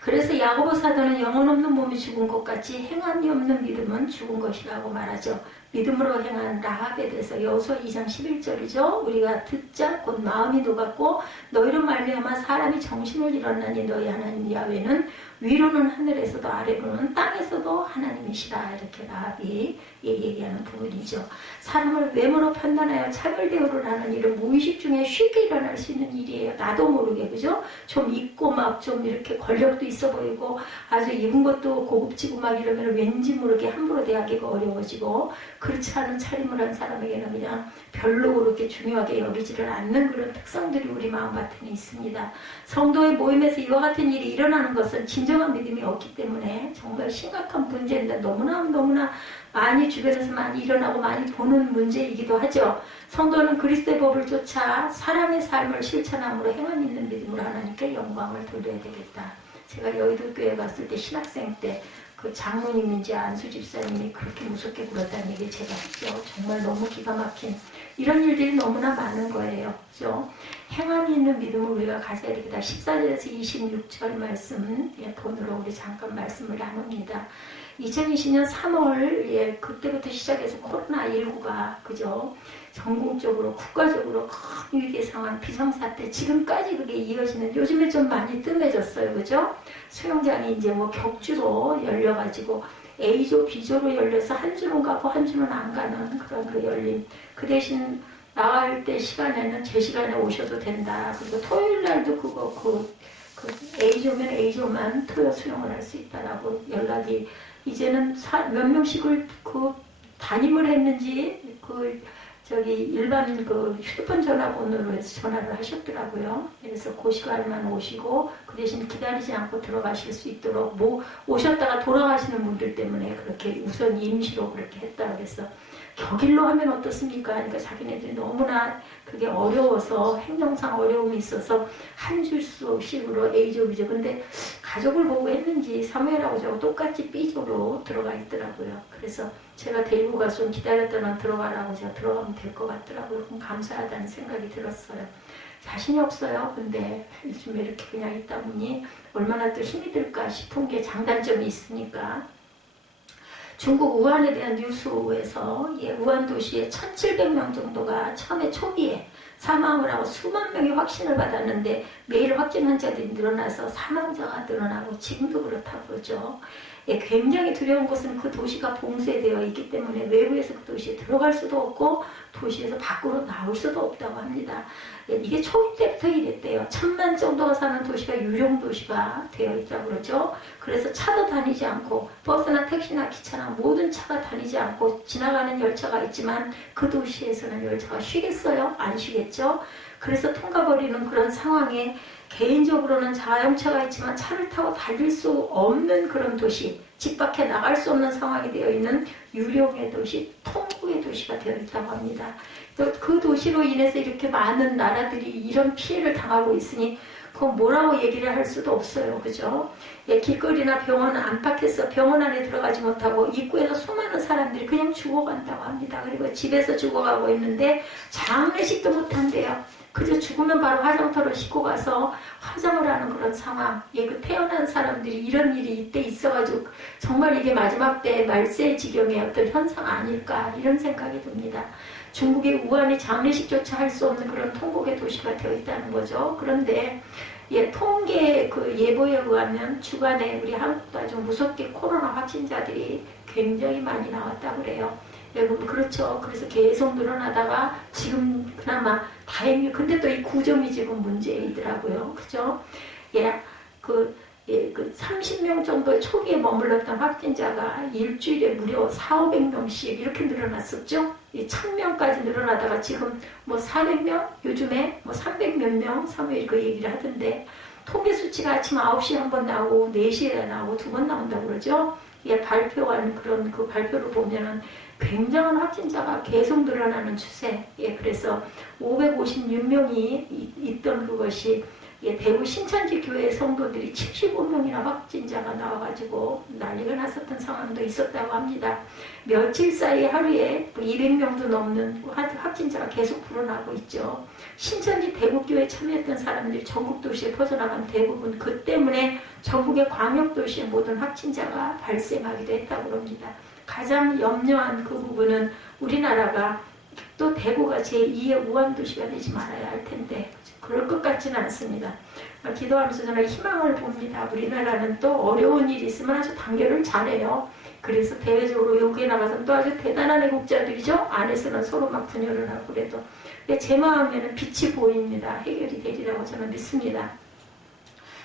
그래서 야고보 사도는 영혼 없는 몸이 죽은 것 같이 행함이 없는 믿음은 죽은 것이라고 말하죠. 믿음으로 행한 라합에 대해서 여호수아 2장 11절이죠. 우리가 듣자 곧 마음이 녹았고 너희로 말미암아 사람이 정신을 잃었나니 너희 하나님 야훼는 위로는 하늘에서도 아래로는 땅에서도 하나님이시라. 이렇게 라합이 얘기하는 부분이죠. 사람을 외모로 판단하여 차별 대우를 하는 일은 무의식 중에 쉽게 일어날 수 있는 일이에요. 나도 모르게, 그죠? 좀 있고 막 좀 이렇게 권력도 있어 보이고 아주 입은 것도 고급지고 막 이러면 왠지 모르게 함부로 대하기가 어려워지고, 그렇지 않은 차림을 한 사람에게는 그냥 별로 그렇게 중요하게 여기지를 않는 그런 특성들이 우리 마음밭에 있습니다. 성도의 모임에서 이와 같은 일이 일어나는 것은 진정한 믿음이 없기 때문에 정말 심각한 문제인데, 너무나 많이 주변에서 많이 일어나고 많이 보는 문제이기도 하죠. 성도는 그리스도의 법을 쫓아 사랑의 삶을 실천함으로 행함 있는 믿음으로 하나님께 영광을 돌려야 되겠다. 제가 여의도교회 갔을 때 신학생 때 그 장로님인지 안수 집사님이 그렇게 무섭게 굴었다는 얘기 제가 했죠. 정말 너무 기가 막힌 이런 일들이 너무나 많은 거예요. 그죠? 행함이 있는 믿음을 우리가 가져야 되겠다. 14절에서 26절 말씀 본으로 우리 잠깐 말씀을 나눕니다. 2020년 3월 그때부터 시작해서 코로나19가 그죠? 전국적으로 국가적으로 큰 위기 상황, 비상사태, 지금까지 그게 이어지는, 요즘에 좀 많이 뜸해졌어요. 그죠? 수영장이 이제 뭐 격주로 열려가지고 A조, B조로 열려서 한 주는 가고 한 주는 안 가는 그런 그 열림. 그 대신 나갈 때 시간에는 제 시간에 오셔도 된다. 그리고 토요일 날도 그 A조면 A조만 토요 수영을 할 수 있다라고 연락이, 이제는 몇 명씩을 담임을 했는지 일반 휴대폰 전화번호로 해서 전화를 하셨더라고요. 그래서 그 시간만 오시고 그 대신 기다리지 않고 들어가실 수 있도록, 오셨다가 돌아가시는 분들 때문에 그렇게 우선 임시로 그렇게 했다 그래서, 격일로 하면 어떻습니까? 그러니까 자기네들이 너무나 그게 어려워서, 행정상 어려움이 있어서 한 줄씩으로 A조, B조. 근데 가족을 보고 했는지 사무엘하고 저하고 똑같이 B조로 들어가 있더라고요. 그래서 제가 데리고 가서 좀 기다렸다가 들어가라고, 제가 들어가면 될 것 같더라고요. 그럼 감사하다는 생각이 들었어요. 자신이 없어요. 근데 요즘에 이렇게 그냥 있다 보니 얼마나 또 힘이 들까 싶은 게 장단점이 있으니까. 중국 우한에 대한 뉴스에서 우한 도시에 1,700명 정도가 처음에 초기에 사망을 하고 수만 명이 확진을 받았는데 매일 확진 환자들이 늘어나서 사망자가 늘어나고 지금도 그렇다고 그러죠. 굉장히 두려운 것은 그 도시가 봉쇄되어 있기 때문에 외부에서 그 도시에 들어갈 수도 없고 도시에서 밖으로 나올 수도 없다고 합니다. 이게 초기 때부터 이랬대요. 1,000만 정도가 사는 도시가 유령 도시가 되어 있다고 그러죠. 그래서 차도 다니지 않고 버스나 택시나 기차나 모든 차가 다니지 않고 지나가는 열차가 있지만 그 도시에서는 열차가 쉬겠어요? 안 쉬겠죠. 그래서 통과버리는 그런 상황에 개인적으로는 자동차가 있지만 차를 타고 달릴 수 없는 그런 도시, 집 밖에 나갈 수 없는 상황이 되어 있는 유령의 도시, 통곡의 도시가 되어 있다고 합니다. 또 그 도시로 인해서 이렇게 많은 나라들이 이런 피해를 당하고 있으니 그건 뭐라고 얘기를 할 수도 없어요. 그죠? 길거리나 병원 안팎에서 병원 안에 들어가지 못하고 입구에서 수많은 사람들이 그냥 죽어간다고 합니다. 그리고 집에서 죽어가고 있는데 장례식도 못한대요. 그저 죽으면 바로 화장터로 싣고 가서 화장을 하는 그런 상황. 그 태어난 사람들이 이런 일이 이때 있어가지고 정말 이게 마지막 때 말세의 지경의 어떤 현상 아닐까, 이런 생각이 듭니다. 중국의 우한이 장례식조차 할 수 없는 그런 통곡의 도시가 되어 있다는 거죠. 그런데 통계 예보에 의하면 주간에 우리 한국도 아주 무섭게 코로나 확진자들이 굉장히 많이 나왔다고 그래요. 그렇죠. 그래서 계속 늘어나다가 지금 그나마 다행히, 근데 또 이 9점이 지금 문제이더라고요. 그죠? 30명 정도 초기에 머물렀던 확진자가 일주일에 무려 400~500명씩 이렇게 늘어났었죠. 1000명까지 늘어나다가 지금 400명? 요즘에 300몇 명? 사무엘 그 얘기를 하던데, 통계 수치가 아침 9시에 한 번 나오고 4시에 나오고 2번 나온다고 그러죠. 발표한 그런 그 발표를 보면은 굉장한 확진자가 계속 늘어나는 추세. 그래서 556명이 있던 그것이 대구 신천지 교회 성도들이 75명이나 확진자가 나와가지고 난리가 났었던 상황도 있었다고 합니다. 며칠 사이 하루에 200명도 넘는 확진자가 계속 불어나고 있죠. 신천지 대구교회에 참여했던 사람들이 전국 도시에 퍼져나간 대부분 그 때문에 전국의 광역도시의 모든 확진자가 발생하기도 했다고 합니다. 가장 염려한 그 부분은 우리나라가 또 대구가 제2의 우한도시가 되지 말아야 할 텐데 그럴 것 같지는 않습니다. 기도하면서 저는 희망을 봅니다. 우리나라는 또 어려운 일이 있으면 아주 단결을 잘해요. 그래서 대외적으로 외국에 나가서 또 아주 대단한 애국자들이죠. 안에서는 서로 막 분열을 하고 그래도 제 마음에는 빛이 보입니다. 해결이 되리라고 저는 믿습니다.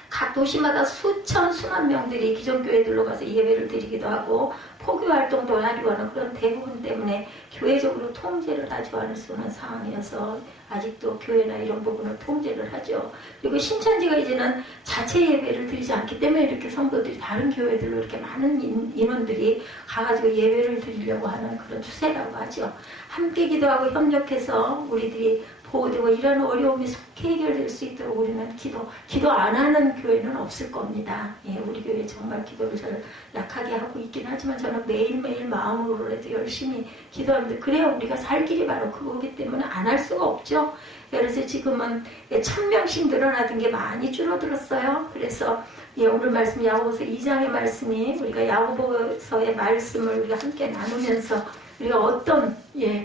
각 도시마다 수만 명들이 기존교회들로 가서 예배를 드리기도 하고 포교 활동도 하려고 하는 그런 대부분 때문에 교회적으로 통제를 하지 않을 수 없는 상황이어서 아직도 교회나 이런 부분을 통제를 하죠. 그리고 신천지가 이제는 자체 예배를 드리지 않기 때문에 이렇게 성도들이 다른 교회들로 이렇게 많은 인원들이 가가지고 예배를 드리려고 하는 그런 추세라고 하죠. 함께 기도하고 협력해서 우리들이 보호되고 이런 어려움이 속히 해결될 수 있도록 우리는 기도 안 하는 교회는 없을 겁니다. 예, 우리 교회 정말 기도를 잘 약하게 하고 있긴 하지만 저는 매일매일 마음으로라도 열심히 기도합니다. 그래야 우리가 살 길이 바로 그거기 때문에 안 할 수가 없죠. 그래서 지금은 1000명씩 늘어나던 게 많이 줄어들었어요. 그래서 오늘 말씀 야고보서 2장의 말씀이 우리가 야고보서의 말씀을 우리가 함께 나누면서 우리가 어떤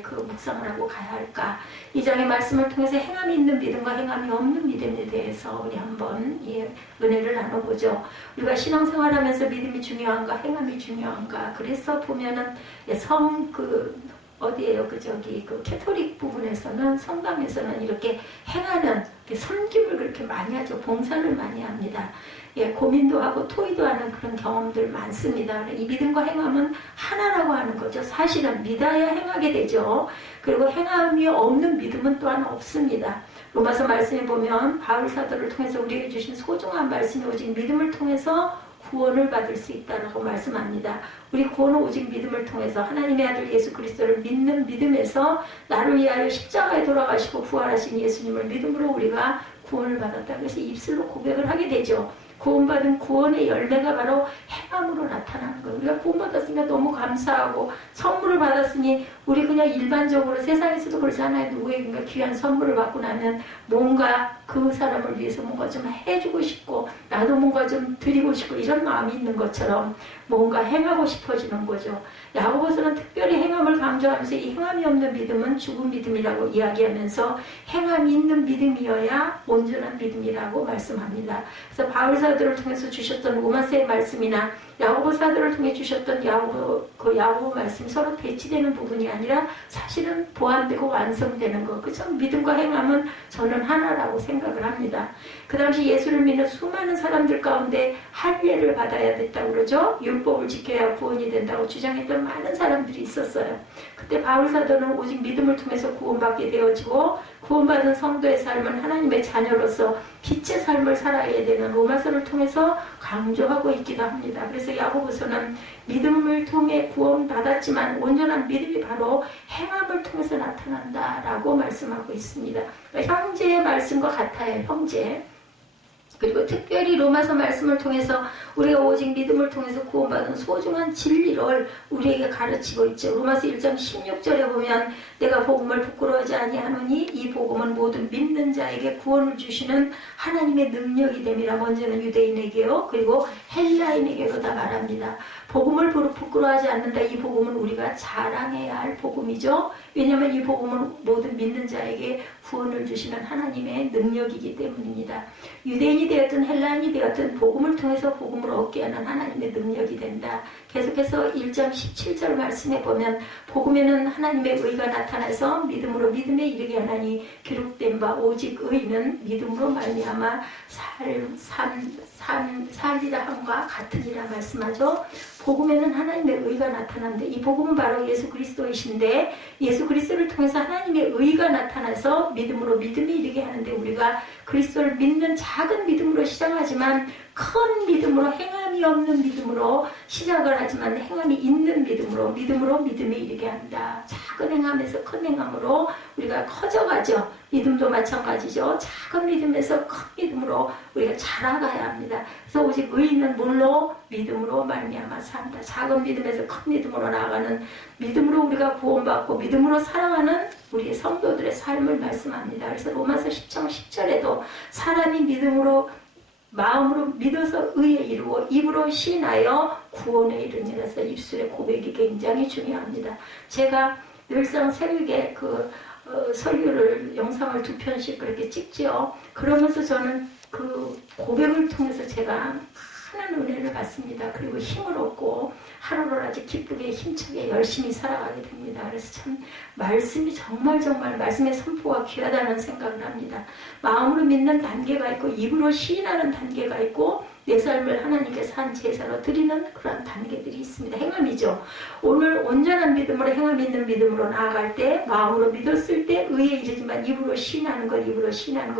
그 묵상을 하고 가야 할까? 이 장의 말씀을 통해서 행함이 있는 믿음과 행함이 없는 믿음에 대해서 우리 한번 은혜를 나눠보죠. 우리가 신앙생활하면서 믿음이 중요한가, 행함이 중요한가? 그래서 보면은 어디에요? 그 캐토릭 부분에서는 성당에서는 이렇게 행하는 섬김을 그렇게 많이 하죠. 봉사를 많이 합니다. 고민도 하고 토의도 하는 그런 경험들 많습니다. 이 믿음과 행함은 하나라고 하는 거죠. 사실은 믿어야 행하게 되죠. 그리고 행함이 없는 믿음은 또한 없습니다. 로마서 말씀에 보면 바울 사도를 통해서 우리에게 주신 소중한 말씀이 오직 믿음을 통해서 구원을 받을 수 있다라고 말씀합니다. 우리 구원은 오직 믿음을 통해서 하나님의 아들 예수 그리스도를 믿는 믿음에서 나를 위하여 십자가에 돌아가시고 부활하신 예수님을 믿음으로 우리가 구원을 받았다. 그래서 입술로 고백을 하게 되죠. 구원받은 구원의 열매가 바로 행함으로 나타나는 거예요. 우리가 구원받았으니까 너무 감사하고 선물을 받았으니 우리 그냥 일반적으로 세상에서도 그러잖아요. 누구에게인가 귀한 선물을 받고 나면 뭔가 그 사람을 위해서 뭔가 좀 해주고 싶고 나도 뭔가 좀 드리고 싶고 이런 마음이 있는 것처럼 뭔가 행하고 싶어지는 거죠. 야고보서는 특별히 행함을 강조하면서 이 행함이 없는 믿음은 죽은 믿음이라고 이야기하면서 행함이 있는 믿음이어야 온전한 믿음이라고 말씀합니다. 그래서 바울 사도를 통해서 주셨던 로마서의 말씀이나 야고보 사도를 통해 주셨던 야고보 말씀이 서로 배치되는 부분이 아니라 사실은 보완되고 완성되는 것. 그죠? 믿음과 행함은 저는 하나라고 생각을 합니다. 그 당시 예수를 믿는 수많은 사람들 가운데 할례를 받아야 됐다고 그러죠. 율법을 지켜야 구원이 된다고 주장했던 많은 사람들이 있었어요. 그때 바울 사도는 오직 믿음을 통해서 구원받게 되어지고 구원받은 성도의 삶은 하나님의 자녀로서 빛의 삶을 살아야 되는 로마서를 통해서 강조하고 있기도 합니다. 그래서 야고보서는 믿음을 통해 구원받았지만 온전한 믿음이 바로 행함을 통해서 나타난다라고 말씀하고 있습니다. 그러니까 형제의 말씀과 같아요. 형제. 그리고 특별히 로마서 말씀을 통해서 우리가 오직 믿음을 통해서 구원받은 소중한 진리를 우리에게 가르치고 있죠. 로마서 1장 16절에 보면 내가 복음을 부끄러워하지 아니하노니 이 복음은 모든 믿는 자에게 구원을 주시는 하나님의 능력이 됨이라. 먼저는 유대인에게요. 그리고 헬라인에게로다 말합니다. 복음을 부끄러워하지 않는다. 이 복음은 우리가 자랑해야 할 복음이죠. 왜냐하면 이 복음은 모든 믿는 자에게 구원을 주시는 하나님의 능력이기 때문입니다. 유대인이 되었든 헬라인이 되었든 복음을 통해서 복음을 얻게 하는 하나님의 능력이 된다. 계속해서 1장 17절 말씀에 보면 복음에는 하나님의 의가 나타나서 믿음으로 믿음에 이르게 하나니 기록된 바 오직 의는 믿음으로 말미암아 살리라 함과 같으니라 말씀하죠. 복음에는 하나님의 의가 나타나는데 이 복음은 바로 예수 그리스도이신데 예수 그리스도를 통해서 하나님의 의가 나타나서 믿음으로 믿음에 이르게 하는데 우리가 그리스도를 믿는 작은 믿음으로 시작하지만 큰 믿음으로 행함이 없는 믿음으로 시작을 하지만 행함이 있는 믿음으로 믿음에 이르게 한다. 작은 행함에서 큰 행함으로 우리가 커져가죠. 믿음도 마찬가지죠. 작은 믿음에서 큰 믿음으로 우리가 자라가야 합니다. 그래서 오직 의인은 뭘로? 믿음으로 말미암아 산다. 작은 믿음에서 큰 믿음으로 나아가는 믿음으로 우리가 구원받고 믿음으로 살아가는 우리의 성도들의 삶을 말씀합니다. 그래서 로마서 10장 10절에도 사람이 믿음으로 마음으로 믿어서 의에 이르고 입으로 시인하여 구원에 이르니라서 입술의 고백이 굉장히 중요합니다. 제가 늘상 새벽에 설교를 영상을 2편씩 그렇게 찍지요. 그러면서 저는 그 고백을 통해서 제가 많은 은혜를 받습니다. 그리고 힘을 얻고 하루를 아주 기쁘게 힘차게 열심히 살아가게 됩니다. 그래서 참 말씀이 정말 말씀의 선포가 귀하다는 생각을 합니다. 마음으로 믿는 단계가 있고 입으로 시인하는 단계가 있고 내 삶을 하나님께서 한 제사로 드리는 그런 단계들이 있습니다. 행함이죠. 오늘 온전한 믿음으로 행함 있는 믿음으로 나아갈 때 마음으로 믿었을 때 의에 이르지만 입으로 시인하는 것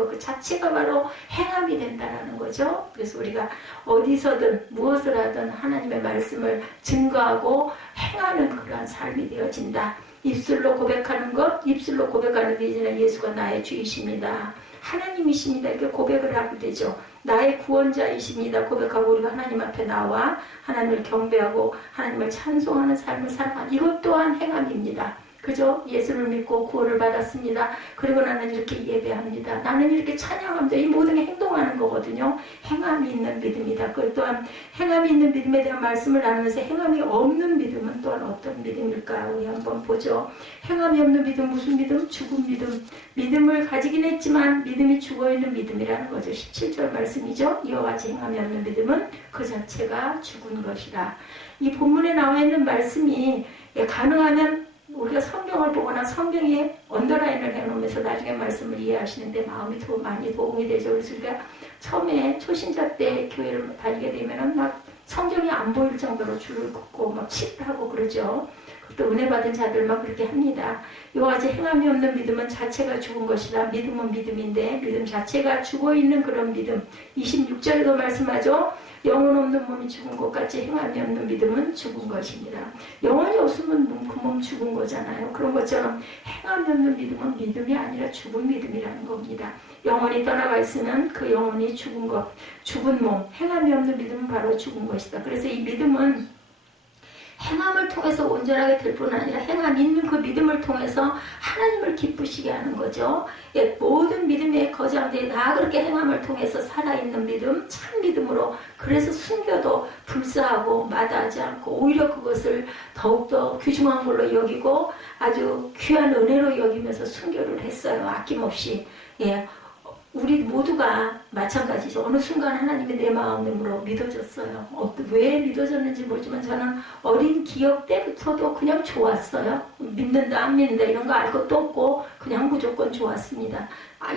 그 자체가 바로 행함이 된다는 거죠. 그래서 우리가 어디서든 무엇을 하든 하나님의 말씀을 증거하고 행하는 그러한 삶이 되어진다. 입술로 고백하는 것, 입술로 고백하는 이제는 예수가 나의 주이십니다. 하나님이십니다. 이렇게 고백을 하게 되죠. 나의 구원자이십니다. 고백하고 우리가 하나님 앞에 나와 하나님을 경배하고 하나님을 찬송하는 삶을 살아가는 이것 또한 행함입니다. 그죠? 예수를 믿고 구원을 받았습니다. 그리고 나는 이렇게 예배합니다. 나는 이렇게 찬양합니다. 이 모든 게 행동하는 거거든요. 행함이 있는 믿음이다. 그 또한 행함이 있는 믿음에 대한 말씀을 나누면서 행함이 없는 믿음은 또한 어떤 믿음일까요? 우리 한번 보죠. 행함이 없는 믿음, 무슨 믿음? 죽은 믿음. 믿음을 가지긴 했지만 믿음이 죽어있는 믿음이라는 거죠. 17절 말씀이죠. 이와 같이 행함이 없는 믿음은 그 자체가 죽은 것이라. 이 본문에 나와 있는 말씀이 가능하면 우리가 성경을 보거나 성경에 언더라인을 해놓으면서 나중에 말씀을 이해하시는데 마음이 더 많이 도움이 되죠. 그래서 우리가 처음에 초신자 때 교회를 다니게 되면은 막 성경이 안 보일 정도로 줄을 긋고 막 치하고 그러죠. 또 은혜 받은 자들만 그렇게 합니다. 이와 같이 행함이 없는 믿음은 자체가 죽은 것이라. 믿음은 믿음인데 믿음 자체가 죽어있는 그런 믿음. 26절에도 말씀하죠. 영혼 없는 몸이 죽은 것 같이 행함이 없는 믿음은 죽은 것입니다. 영혼이 없으면 그 몸 죽은 거잖아요. 그런 것처럼 행함이 없는 믿음은 믿음이 아니라 죽은 믿음이라는 겁니다. 영혼이 떠나가 있으면 그 영혼이 죽은 것, 죽은 몸, 행함이 없는 믿음은 바로 죽은 것이다. 그래서 이 믿음은 행함을 통해서 온전하게 될 뿐 아니라 행함 있는 그 믿음을 통해서 하나님을 기쁘시게 하는 거죠. 모든 믿음의 거장들이 다 그렇게 행함을 통해서 살아있는 믿음, 참 믿음으로 그래서 순교도 불사하고 마다하지 않고 오히려 그것을 더욱더 귀중한 걸로 여기고 아주 귀한 은혜로 여기면서 순교를 했어요. 아낌없이. 우리 모두가 마찬가지죠. 어느 순간 하나님이 내 마음으로 믿어졌어요. 왜 믿어졌는지 모르지만 저는 어린 기억 때부터도 그냥 좋았어요. 믿는다 안 믿는다 이런 거 알 것도 없고 그냥 무조건 좋았습니다.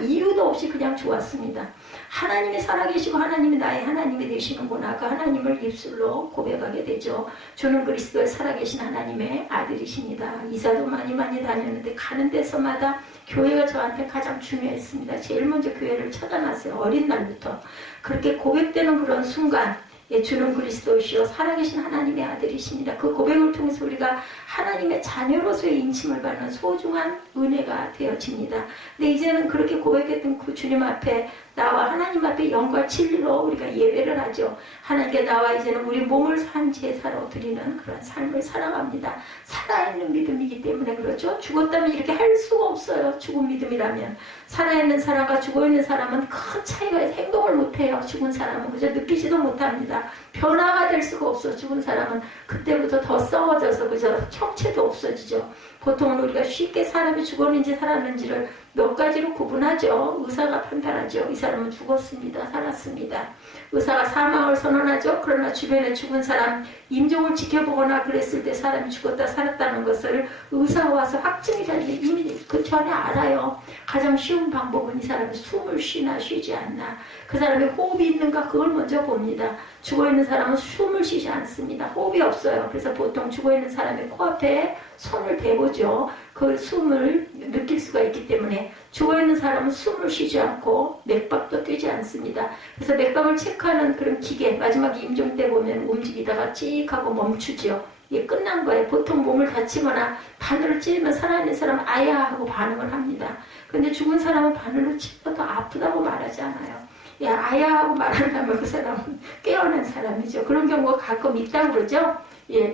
이유도 없이 그냥 좋았습니다. 하나님이 살아계시고 하나님이 나의 하나님이 되시는구나. 그 하나님을 입술로 고백하게 되죠. 저는 그리스도의 살아계신 하나님의 아들이십니다. 이사도 많이 다녔는데 가는 데서마다 교회가 저한테 가장 중요했습니다. 제일 먼저 교회를 찾아놨어요. 어린 날부터. 그렇게 고백되는 그런 순간 주는 그리스도시요 살아계신 하나님의 아들이십니다. 그 고백을 통해서 우리가 하나님의 자녀로서의 인침을 받는 소중한 은혜가 되어집니다. 근데 이제는 그렇게 고백했던 그 주님 앞에 나와 하나님 앞에 영과 진리로 우리가 예배를 하죠. 하나님께 나와 이제는 우리 몸을 산 제사로 드리는 그런 삶을 살아갑니다. 살아있는 믿음이기 때문에 그렇죠. 죽었다면 이렇게 할 수가 없어요. 죽은 믿음이라면. 살아있는 사람과 죽어있는 사람은 큰 차이가 있어요. 행동을 못해요. 죽은 사람은 그저 느끼지도 못합니다. 변화가 될 수가 없어. 죽은 사람은 그때부터 더 썩어져서 그저 형체도 없어지죠. 보통은 우리가 쉽게 사람이 죽었는지 살았는지를 몇 가지로 구분하죠. 의사가 판단하죠. 이 사람은 죽었습니다. 살았습니다. 의사가 사망을 선언하죠. 그러나 주변에 죽은 사람 임종을 지켜보거나 그랬을 때 사람이 죽었다 살았다는 것을 의사가 와서 확증이 되는데 이미 그 전에 알아요. 가장 쉬운 방법은 이 사람이 숨을 쉬나 쉬지 않나. 그 사람이 호흡이 있는가 그걸 먼저 봅니다. 죽어있는 사람은 숨을 쉬지 않습니다. 호흡이 없어요. 그래서 보통 죽어있는 사람의 코앞에 손을 대보죠. 그 숨을 느낄 수가 있기 때문에 죽어있는 사람은 숨을 쉬지 않고 맥박도 뛰지 않습니다. 그래서 맥박을 체크하는 그런 기계 마지막 임종 때 보면 움직이다가 찍 하고 멈추죠. 이게 끝난 거예요. 보통 몸을 다치거나 바늘을 찌르면 살아있는 사람은 아야 하고 반응을 합니다. 근데 죽은 사람은 바늘로 찔러도 아프다고 말하지 않아요. 아야 하고 말하려면 그 사람은 깨어난 사람이죠. 그런 경우가 가끔 있다고 그러죠.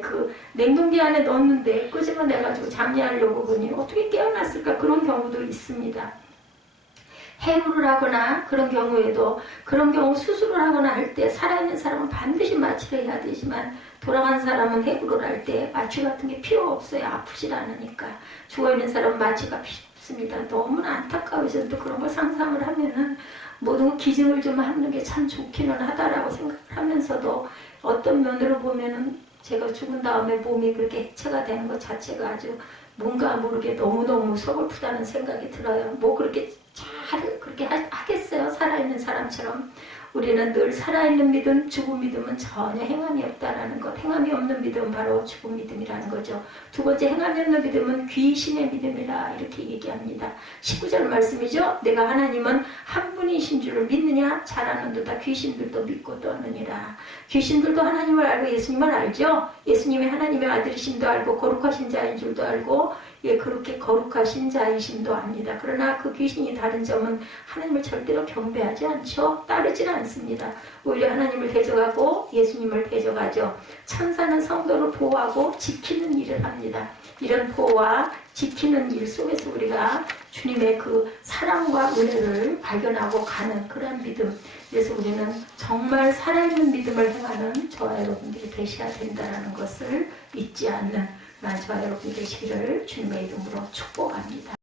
그 냉동기 안에 넣었는데 끄집어내가지고 장례하려고 보니 어떻게 깨어났을까 그런 경우도 있습니다. 해부를 하거나 그런 경우에도 그런 경우 수술을 하거나 할 때 살아있는 사람은 반드시 마취를 해야 되지만 돌아간 사람은 해부를 할 때 마취 같은 게 필요 없어요. 아프질 않으니까. 죽어있는 사람은 마취가 필요 없습니다. 너무나 안타까워서 또 그런 걸 상상을 하면은 모든 기증을 좀 하는 게 참 좋기는 하다라고 생각을 하면서도 어떤 면으로 보면은 제가 죽은 다음에 몸이 그렇게 해체가 되는 것 자체가 아주 뭔가 모르게 너무너무 서글프다는 생각이 들어요. 뭐 그렇게 잘 그렇게 하겠어요. 살아있는 사람처럼. 우리는 늘 살아있는 믿음, 죽은 믿음은 전혀 행함이 없다라는 것. 행함이 없는 믿음은 바로 죽은 믿음이라는 거죠. 두 번째, 행함이 없는 믿음은 귀신의 믿음이라 이렇게 얘기합니다. 19절 말씀이죠. 내가 하나님은 한 분이신 줄을 믿느냐? 잘 아는도다. 귀신들도 믿고 떠느니라. 귀신들도 하나님을 알고 예수님을 알죠. 예수님이 하나님의 아들이심도 알고 거룩하신 자인 줄도 알고 그렇게 거룩하신 자이심도 압니다. 그러나 그 귀신이 다른 점은 하나님을 절대로 경배하지 않죠. 따르지 않습니다. 오히려 하나님을 대적하고 예수님을 대적하죠. 참사는 성도를 보호하고 지키는 일을 합니다. 이런 보호와 지키는 일 속에서 우리가 주님의 그 사랑과 은혜를 발견하고 가는 그런 믿음. 그래서 우리는 정말 살아있는 믿음을 행하는 저와 여러분들이 되셔야 된다는 것을 잊지 않는 저와 여러분이 되시기를 주님의 이름으로 축복합니다.